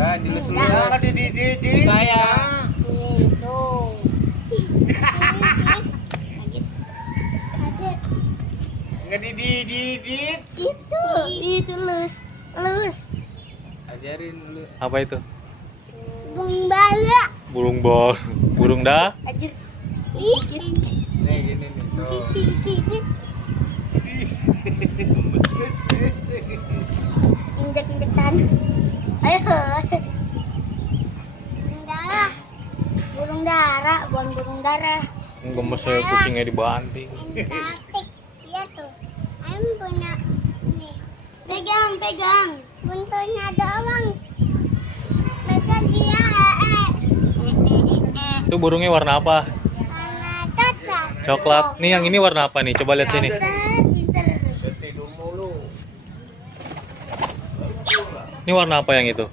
Enggak, dilus-lus. Enggak, Di saya. Itu. Enggak dididit. Itu lus. Ajarin lu. Apa itu? Burung bala. Burung dah. Ajar. Nih gini nih tuh. Injak tanah. Ayo. Burung dara, bukan burung darah. Gemes saya kucingnya dibanting. Cantik. Iya tuh. Em punya nih. Pegang. Buntutnya doang. Masa dia Itu burungnya warna apa? warna cocok. Coklat. Nih yang ini warna apa nih? Coba lihat sini. Pinter. Tidur mulu. Ini warna apa yang itu?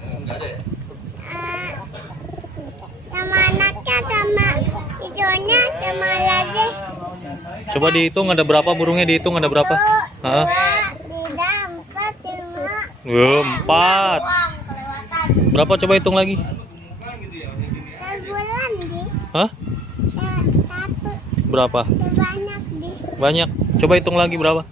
Enggak ada. Sama anaknya, sama hijaunya, sama lagi. Coba dihitung ada berapa burungnya, dihitung ada berapa? Heeh. 2, 3, 4, 5. 4. Buang, kelewatan. Berapa coba hitung lagi? Bulan di. Hah? Satu. Berapa? Sebanyak di. Banyak. Coba hitung lagi berapa?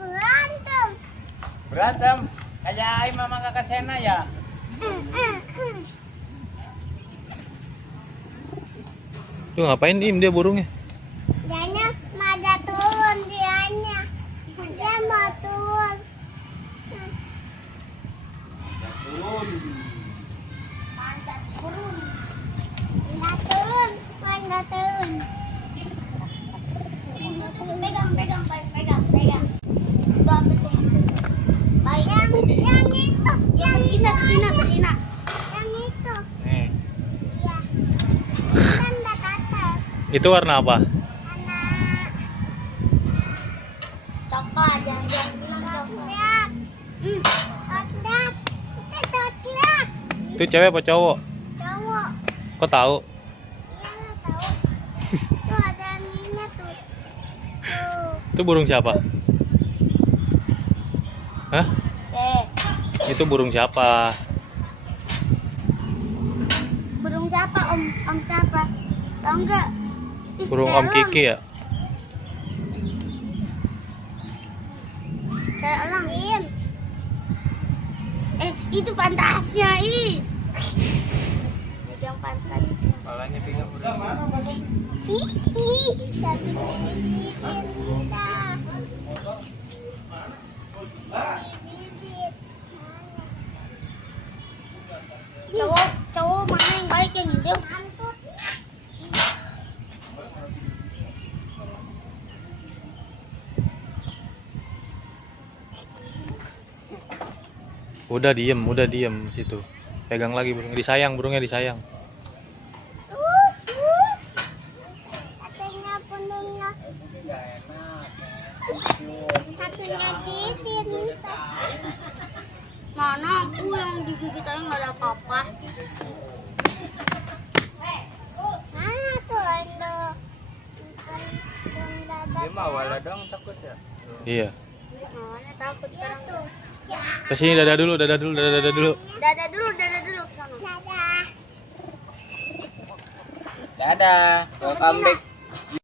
Berantem. Berantem. Kayak Ai mama kakak Sena ya. Tuh ngapain diem dia burungnya? Dianya mau turun dianya. Dia mau turun. Manjat turun. Manjat turun. Pegang. Pegang. Tuh apa tuh? Baik. Yang itu. Yang Cina. Yang itu. Nih. Iya. Kan udah kata. Itu warna apa? Anak coklat, jangan bilang coklat. Coklat. Itu coklat. Itu cewek apa cowok? Cowok. Kok tahu? Iya lah tahu. Tuh ada anginnya tuh. Tuh. Itu burung siapa? Hah? Itu burung siapa? Burung siapa? Om siapa? Tahu enggak? Ih, Burung kayak Om orang. Kiki ya? Kayak orang. Itu pantatnya, ih. Pegang pantat. Kepalanya pegang udah. Tapi cowok mana yang baik yang dia mantut. Udah diem situ. Pegang lagi burungnya, burungnya disayang. Katanya punungnya satunya titin. Mana aku yang digigit aja nggak ada apa-apa. Mana tuh Ando? Dia mah wala dong takut ya. Iya. Mana takut sekarang tuh. Kesini dadah dulu. Dadah dulu ke sana. Dadah. Welcome back.